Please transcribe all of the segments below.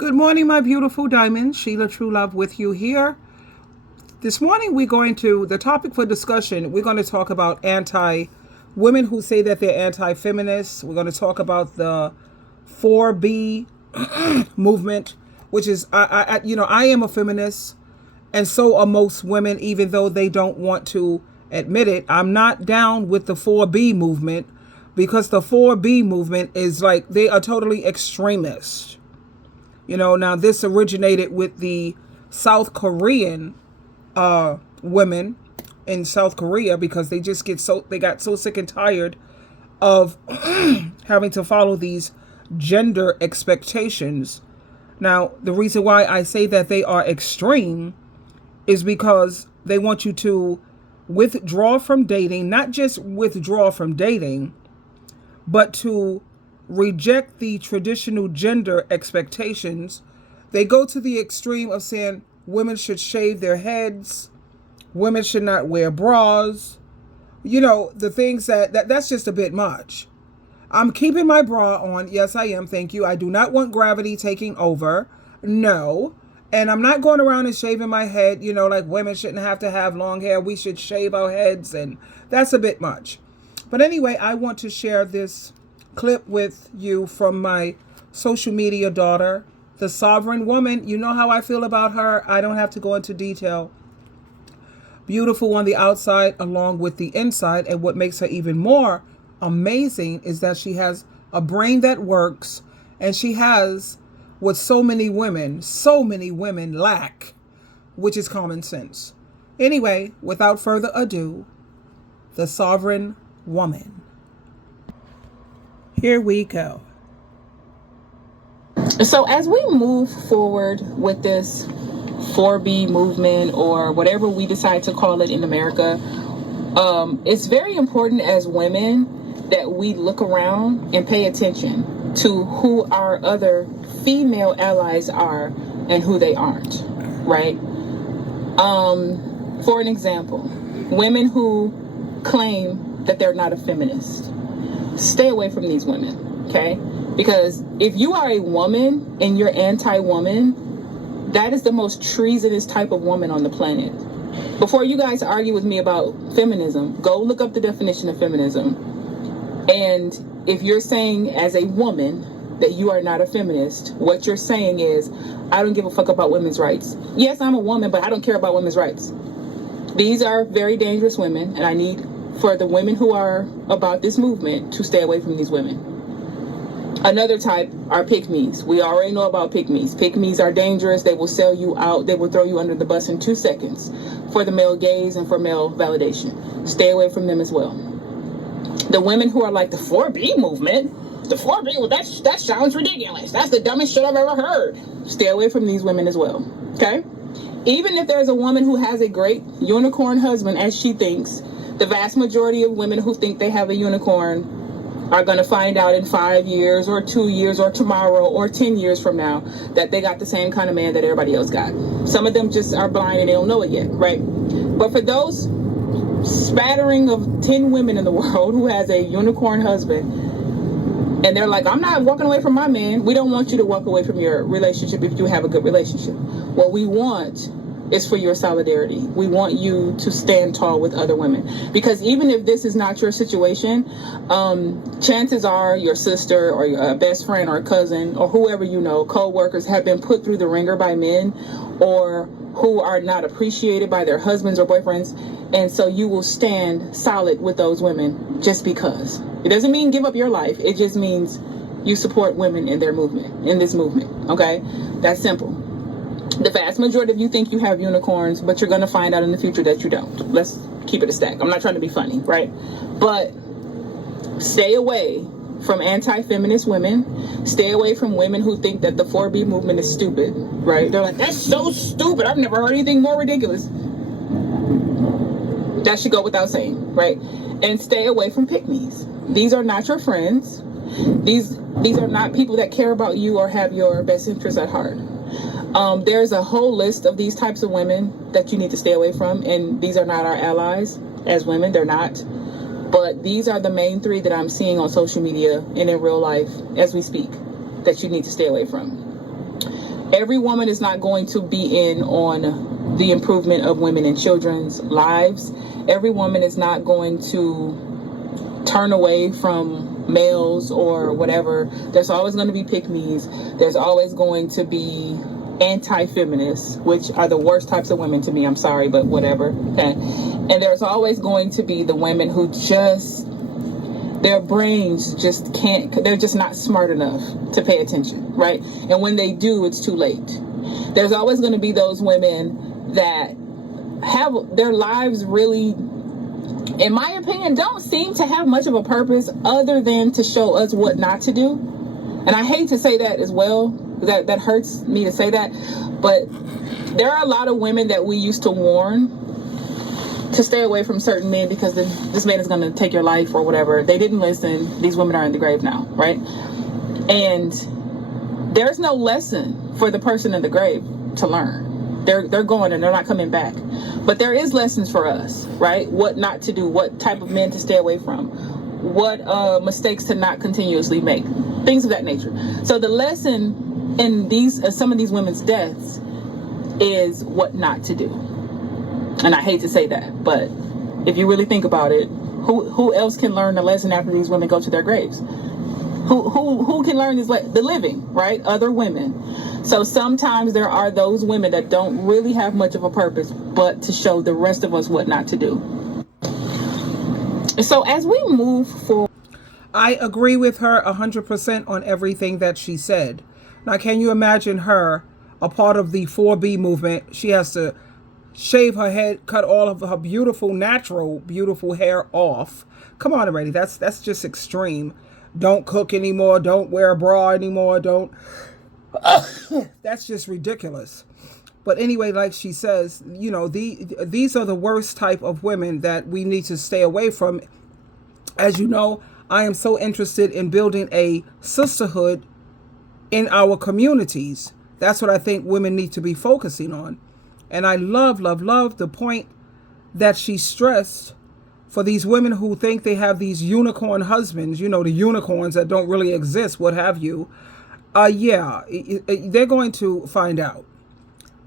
Good morning, my beautiful diamonds. SheilaTruelove with you here. This morning, the topic for discussion, we're going to talk about women who say that they're anti-feminists. We're going to talk about the 4B movement, which is, I am a feminist, and so are most women, even though they don't want to admit it. I'm not down with the 4B movement because the 4B movement is like, they are totally extremist. Now this originated with the South Korean women in South Korea because they got so sick and tired of having to follow these gender expectations. Now, the reason why I say that they are extreme is because they want you to withdraw from dating, not just withdraw from dating, but to reject the traditional gender expectations. They go to the extreme of saying women should shave their heads, women should not wear bras. The things that's just a bit much. I'm keeping my bra on. Yes, I am. Thank you. I do not want gravity taking over. No. And I'm not going around and shaving my head, like women shouldn't have to have long hair. We should shave our heads, and that's a bit much. But anyway, I want to share this clip with you from my social media daughter, the sovereign woman. You know how I feel about her. I don't have to go into detail. Beautiful on the outside along with the inside. And what makes her even more amazing is that she has a brain that works, and she has what so many women lack, which is common sense. Anyway, without further ado, the sovereign woman. Here we go. So as we move forward with this 4B movement, or whatever we decide to call it in America, it's very important as women that we look around and pay attention to who our other female allies are and who they aren't, right? For an example, women who claim that they're not a feminist. Stay away from these women, okay? Because if you are a woman and you're anti-woman, that is the most treasonous type of woman on the planet. Before you guys argue with me about feminism, go look up the definition of feminism. And if you're saying as a woman that you are not a feminist, what you're saying is, I don't give a fuck about women's rights. Yes, I'm a woman, but I don't care about women's rights. These are very dangerous women, and I need for the women who are about this movement to stay away from these women. Another type are pick-me's. We already know about pick-me's. Pick-me's are dangerous. They will sell you out. They will throw you under the bus in 2 seconds for the male gaze and for male validation. Stay away from them as well. The women who are like the 4B movement, the 4B, well, that sounds ridiculous. That's the dumbest shit I've ever heard. Stay away from these women as well, okay? Even if there's a woman who has a great unicorn husband, as she thinks, the vast majority of women who think they have a unicorn are going to find out in 5 years or 2 years or tomorrow or 10 years from now that they got the same kind of man that everybody else got. Some of them just are blind and they don't know it yet, right? But for those spattering of 10 women in the world who has a unicorn husband, and they're like, I'm not walking away from my man. We don't want you to walk away from your relationship if you have a good relationship. What we want is for your solidarity. We want you to stand tall with other women. Because even if this is not your situation, chances are your sister or your best friend or cousin or whoever you know, co-workers, have been put through the ringer by men or who are not appreciated by their husbands or boyfriends. And so you will stand solid with those women just because. It doesn't mean give up your life. It just means you support women in their movement, in this movement, okay? That's simple. The vast majority of you think you have unicorns, but you're going to find out in the future that you don't. Let's keep it a stack. I'm not trying to be funny, right? But stay away from anti-feminist women. Stay away from women who think that the 4B movement is stupid, right? They're like, that's so stupid. I've never heard anything more ridiculous. That should go without saying, right? And stay away from pick-me's. These are not your friends. These are not people that care about you or have your best interests at heart. There's a whole list of these types of women that you need to stay away from, and these are not our allies as women. They're not. But these are the main three that I'm seeing on social media and in real life as we speak that you need to stay away from. Every woman is not going to be in on the improvement of women and children's lives. Every woman is not going to turn away from males or whatever. There's always going to be pick-me's. There's always going to be anti-feminists, which are the worst types of women to me. I'm sorry, but whatever. Okay. And there's always going to be the women who just, their brains just can't, they're just not smart enough to pay attention, right? And when they do, it's too late. There's always going to be those women that have their lives really, in my opinion, don't seem to have much of a purpose other than to show us what not to do. And I hate to say that as well. That hurts me to say that. But there are a lot of women that we used to warn to stay away from certain men because this man is going to take your life or whatever. They didn't listen. These women are in the grave now, right? And there's no lesson for the person in the grave to learn. They're going and they're not coming back. But there is lessons for us, right? What not to do, what type of men to stay away from, what mistakes to not continuously make, things of that nature. So the lesson in these some of these women's deaths is what not to do. And I hate to say that, but if you really think about it, who else can learn the lesson after these women go to their graves? Who can learn this? The living, right? Other women. So sometimes there are those women that don't really have much of a purpose, but to show the rest of us what not to do. So as we move forward, I agree with her 100% on everything that she said. Now, can you imagine her, a part of the 4B movement? She has to shave her head, cut all of her beautiful, natural, beautiful hair off. Come on already. That's just extreme. Don't cook anymore. Don't wear a bra anymore. Don't. That's just ridiculous. But anyway, like she says, you know, these are the worst type of women that we need to stay away from. As you know, I am so interested in building a sisterhood in our communities. That's what I think women need to be focusing on. And I love the point that she stressed for these women who think they have these unicorn husbands, you know, the unicorns that don't really exist, what have you. They're going to find out.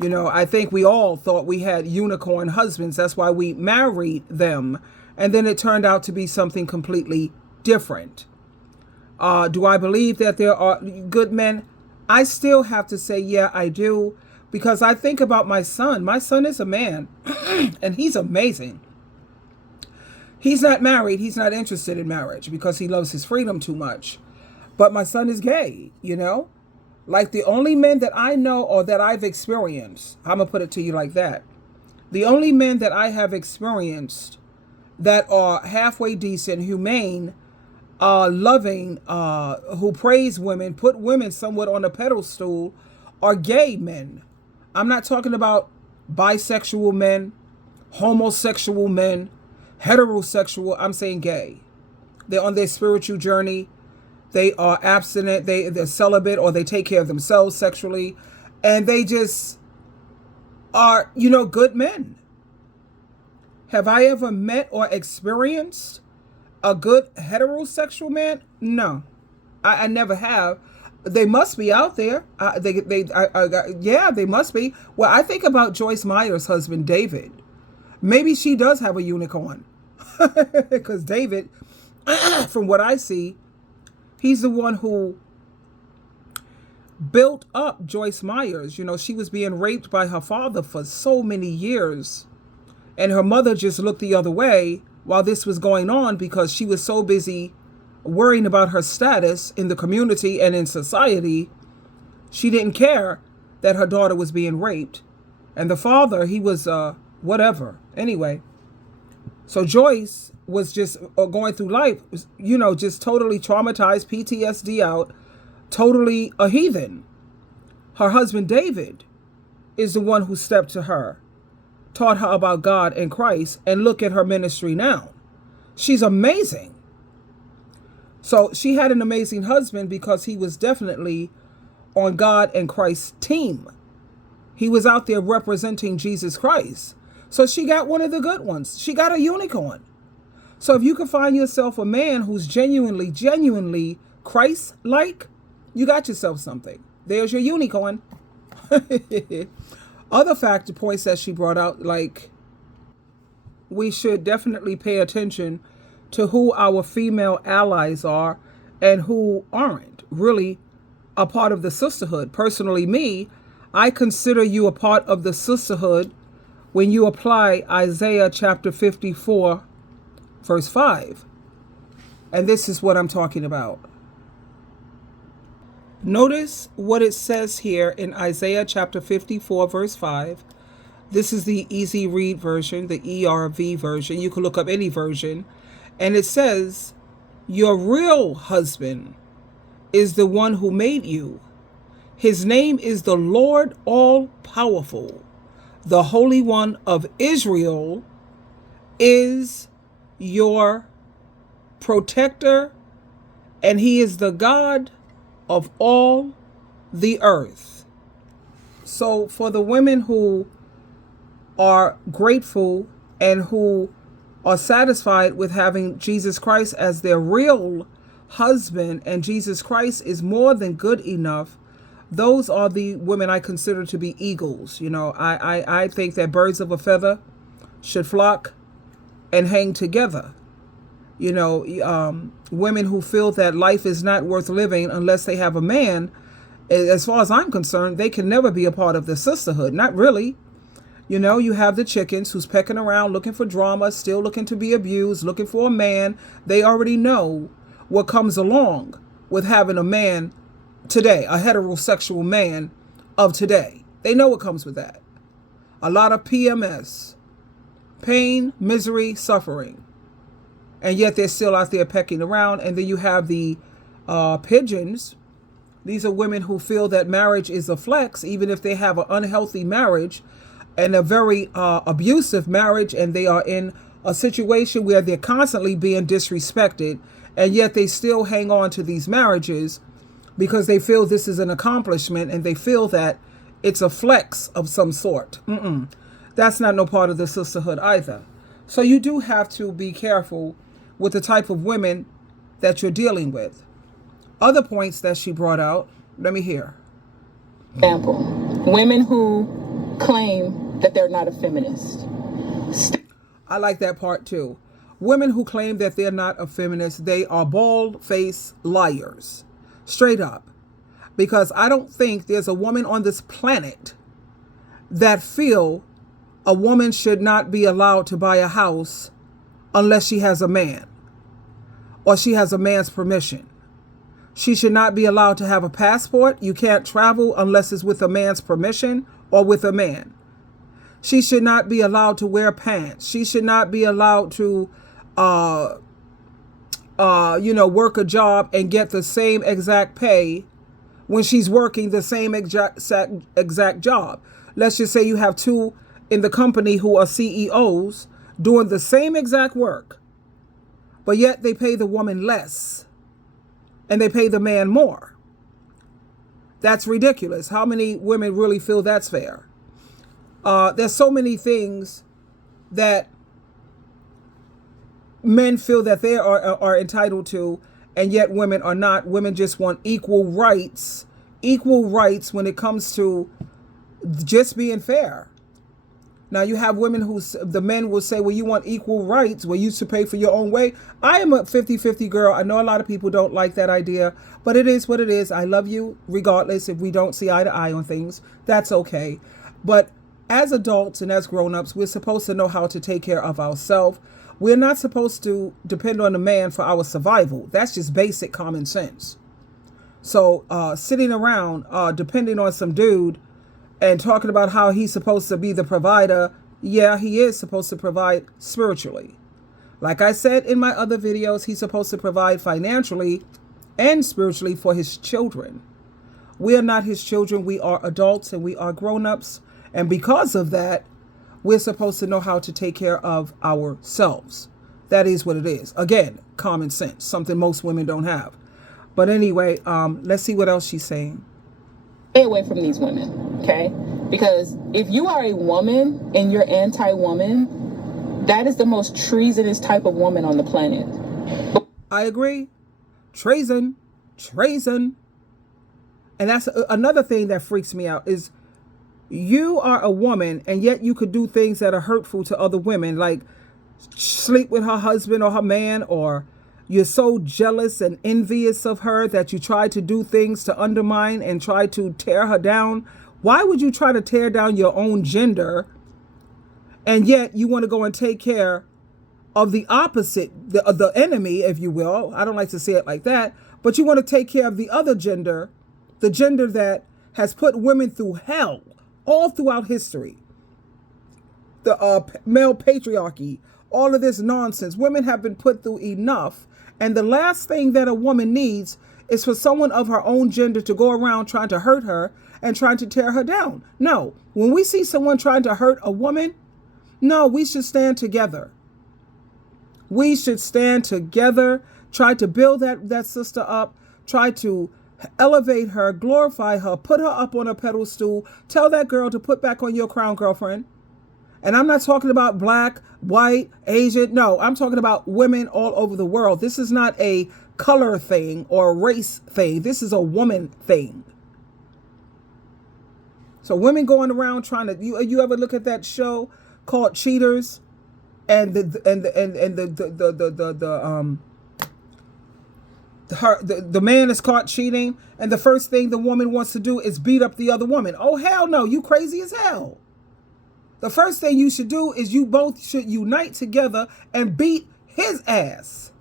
You know, I think we all thought we had unicorn husbands. That's why we married them. And then it turned out to be something completely different. Do I believe that there are good men? I still have to say, yeah, I do. Because I think about my son. My son is a man. And he's amazing. He's not married. He's not interested in marriage because he loves his freedom too much. But my son is gay, you know. Like the only men that I know or that I've experienced, I'm going to put it to you like that. The only men that I have experienced that are halfway decent, humane, loving, who praise women, put women somewhat on a pedestal, are gay men. I'm not talking about bisexual men, homosexual men, heterosexual. I'm saying gay. They're on their spiritual journey. They are abstinent. They're celibate, or they take care of themselves sexually. And they just are, you know, good men. Have I ever met or experienced a good heterosexual man? No, I never have. They must be out there. Yeah, they must be. Well, I think about Joyce Meyer's husband, David. Maybe she does have a unicorn. Because David, from what I see, he's the one who built up Joyce Myers. You know, she was being raped by her father for so many years. And her mother just looked the other way while this was going on because she was so busy worrying about her status in the community and in society. She didn't care that her daughter was being raped. And the father, he was whatever. Anyway, so Joyce was just going through life, you know, just totally traumatized, PTSD out, totally a heathen. Her husband, David, is the one who stepped to her, taught her about God and Christ, and look at her ministry now. She's amazing. So she had an amazing husband because he was definitely on God and Christ's team. He was out there representing Jesus Christ. So she got one of the good ones. She got a unicorn. So if you can find yourself a man who's genuinely Christ-like, you got yourself something. There's your unicorn. Other factor points that she brought out, like we should definitely pay attention to who our female allies are and who aren't really a part of the sisterhood. Personally, me, I consider you a part of the sisterhood when you apply Isaiah chapter 54, verse 5. And this is what I'm talking about. Notice what it says here in Isaiah chapter 54, verse 5. This is the easy read version, the ERV version. You can look up any version. And it says, your real husband is the one who made you. His name is the Lord all-powerful. The Holy One of Israel is your protector, and he is the God of all the earth. So for the women who are grateful and who are satisfied with having Jesus Christ as their real husband, and Jesus Christ is more than good enough, those are the women I consider to be eagles. I think that birds of a feather should flock and hang together. Women who feel that life is not worth living unless they have a man, as far as I'm concerned, they can never be a part of the sisterhood. Not really. You have the chickens who's pecking around looking for drama, still looking to be abused, looking for a man. They already know what comes along with having a man today, a heterosexual man of today. They know what comes with that. A lot of PMS, pain, misery, suffering. And yet they're still out there pecking around. And then you have the pigeons. These are women who feel that marriage is a flex, even if they have an unhealthy marriage and a very abusive marriage, and they are in a situation where they're constantly being disrespected, and yet they still hang on to these marriages because they feel this is an accomplishment and they feel that it's a flex of some sort. That's not no part of the sisterhood either. So you do have to be careful with the type of women that you're dealing with. Other points that she brought out, let me hear. Example, women who claim that they're not a feminist. I like that part too. Women who claim that they're not a feminist, they are bald-faced liars. Straight up. Because I don't think there's a woman on this planet that feel a woman should not be allowed to buy a house unless she has a man or she has a man's permission. She should not be allowed to have a passport. You can't travel unless it's with a man's permission or with a man. She should not be allowed to wear pants. She should not be allowed to, work a job and get the same exact pay when she's working the same exact job. Let's just say you have two in the company who are CEOs doing the same exact work, but yet they pay the woman less and they pay the man more. That's ridiculous. How many women really feel that's fair? There's so many things that men feel that they are entitled to, and yet women are not. Women just want equal rights when it comes to just being fair. Now you have women the men will say, well, you want equal rights, well, you should pay for your own way. I am a 50-50 girl. I know a lot of people don't like that idea, but it is what it is. I love you regardless. If we don't see eye to eye on things, that's okay. But as adults and as grown-ups, we're supposed to know how to take care of ourselves. We're not supposed to depend on a man for our survival. That's just basic common sense. So sitting around depending on some dude and talking about how he's supposed to be the provider, yeah, he is supposed to provide spiritually. Like I said in my other videos, he's supposed to provide financially and spiritually for his children. We are not his children. We are adults and we are grown-ups. And because of that, we're supposed to know how to take care of ourselves. That is what it is. Again, common sense, something most women don't have. But anyway, let's see what else she's saying. Stay away from these women, okay? Because if you are a woman and you're anti-woman, that is the most treasonous type of woman on the planet. I agree. Treason. And that's another thing that freaks me out is You are a woman, and yet you could do things that are hurtful to other women, like sleep with her husband or her man, or you're so jealous and envious of her that you try to do things to undermine and try to tear her down. Why would you try to tear down your own gender, and yet you want to go and take care of the opposite, the enemy, if you will? I don't like to say it like that, but you want to take care of the other gender, the gender that has put women through hell all throughout history. The male patriarchy, all of this nonsense. Women have been put through enough. And the last thing that a woman needs is for someone of her own gender to go around trying to hurt her and trying to tear her down. No, when we see someone trying to hurt a woman, no, we should stand together. We should stand together, try to build that sister up, try to elevate her, glorify her, put her up on a pedestal, tell that girl to put back on your crown, girlfriend. And I'm not talking about black, white, Asian. No, I'm talking about women all over the world. This is not a color thing or a race thing. This is a woman thing. So women going around trying to, you ever look at that show called Cheaters, and the man is caught cheating, and the first thing the woman wants to do is beat up the other woman. Oh, hell no, you crazy as hell. The first thing you should do is you both should unite together and beat his ass.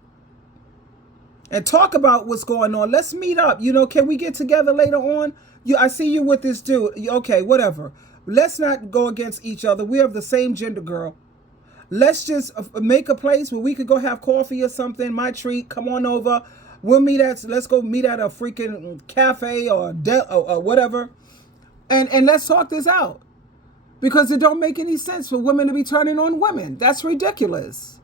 And talk about what's going on. Let's meet up. Can we get together later on? I see you with this dude. Okay, whatever. Let's not go against each other. We have the same gender, girl. Let's just make a place where we could go have coffee or something. My treat. Come on over. Let's go meet at a freaking cafe or whatever. And let's talk this out. Because it don't make any sense for women to be turning on women. That's ridiculous.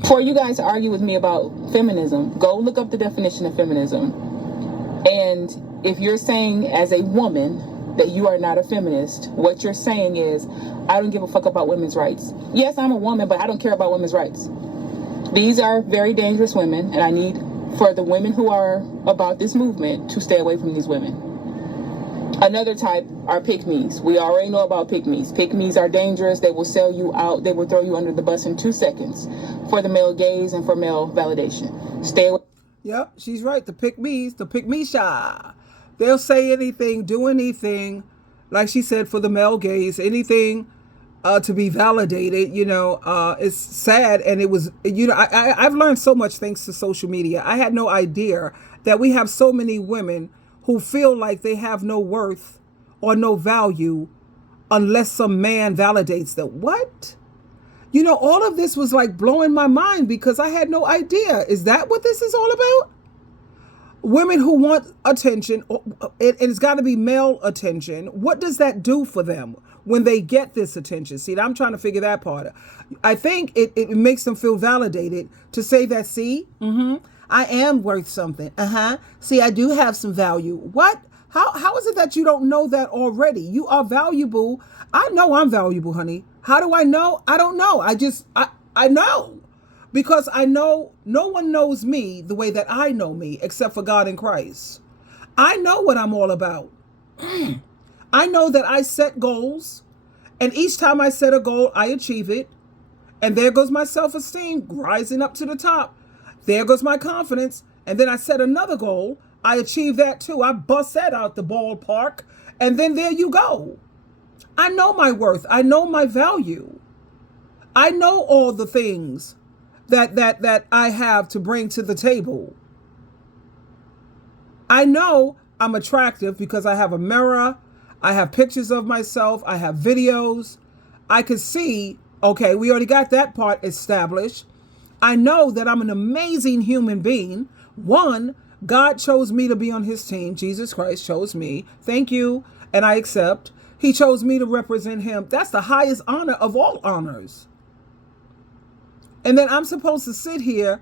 Before you guys argue with me about feminism, go look up the definition of feminism. And if you're saying as a woman that you are not a feminist, what you're saying is, I don't give a fuck about women's rights. Yes, I'm a woman, but I don't care about women's rights. These are very dangerous women, and I need for the women who are about this movement to stay away from these women. Another type are pick-me's. We already know about pick-me's. Pick-me's are dangerous. They will sell you out. They will throw you under the bus in 2 seconds for the male gaze and for male validation. Stay away. Yep, she's right. The pick-me's, the pick-me-sha. They'll say anything, do anything, like she said, for the male gaze, anything to be validated. It's sad. And it was, I've learned so much thanks to social media. I had no idea that we have so many women who feel like they have no worth or no value unless some man validates them. What? All of this was like blowing my mind because I had no idea. Is that what this is all about? Women who want attention, it's got to be male attention. What does that do for them when they get this attention? See, I'm trying to figure that part out. I think it makes them feel validated to say that, see, I am worth something. See, I do have some value. What? How is it that you don't know that already? You are valuable. I know I'm valuable, honey. How do I know? I don't know. I know. Because I know no one knows me the way that I know me except for God in Christ. I know what I'm all about. I know that I set goals, and each time I set a goal, I achieve it. And there goes my self-esteem rising up to the top. There goes my confidence. And then I set another goal. I achieve that too. I bust that out the ballpark. And then there you go. I know my worth. I know my value. I know all the things that I have to bring to the table. I know I'm attractive because I have a mirror. I have pictures of myself. I have videos. I can see, okay, we already got that part established. I know that I'm an amazing human being. One, God chose me to be on his team. Jesus Christ chose me. Thank you. And I accept. He chose me to represent him. That's the highest honor of all honors. And then I'm supposed to sit here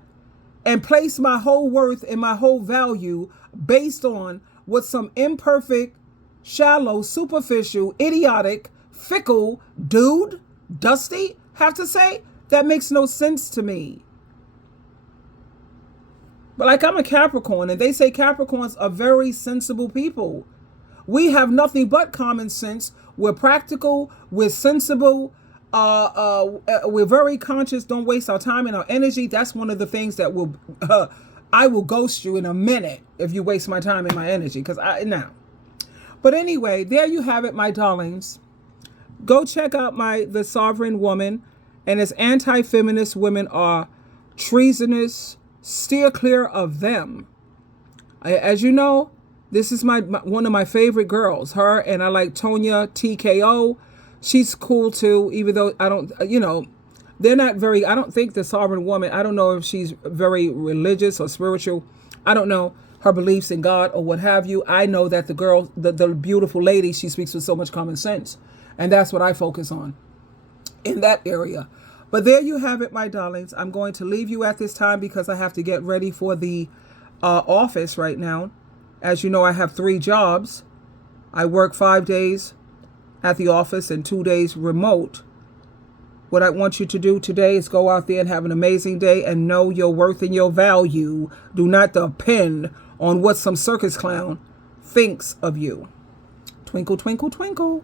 and place my whole worth and my whole value based on what some imperfect, shallow, superficial, idiotic, fickle dude, Dusty, have to say? That makes no sense to me. But like, I'm a Capricorn, and they say Capricorns are very sensible people. We have nothing but common sense. We're practical. We're sensible. We're very conscious. Don't waste our time and our energy. That's one of the things that will, I will ghost you in a minute if you waste my time and my energy. Now. But anyway, there you have it, my darlings. Go check out The Sovereign Woman. And as anti-feminist women are treasonous, steer clear of them. As you know, this is my one of my favorite girls. Her, and I like Tonya TKO. She's cool too, even though I don't, they're not very, I don't think The Sovereign Woman, I don't know if she's very religious or spiritual. I don't know her beliefs in God or what have you. I know that the girl, the beautiful lady, she speaks with so much common sense. And that's what I focus on in that area. But there you have it, my darlings. I'm going to leave you at this time because I have to get ready for the office right now. As you know, I have 3 jobs. I work 5 days at the office and 2 days remote. What I want you to do today is go out there and have an amazing day and know your worth and your value. Do not depend on what some circus clown thinks of you. Twinkle, twinkle, twinkle.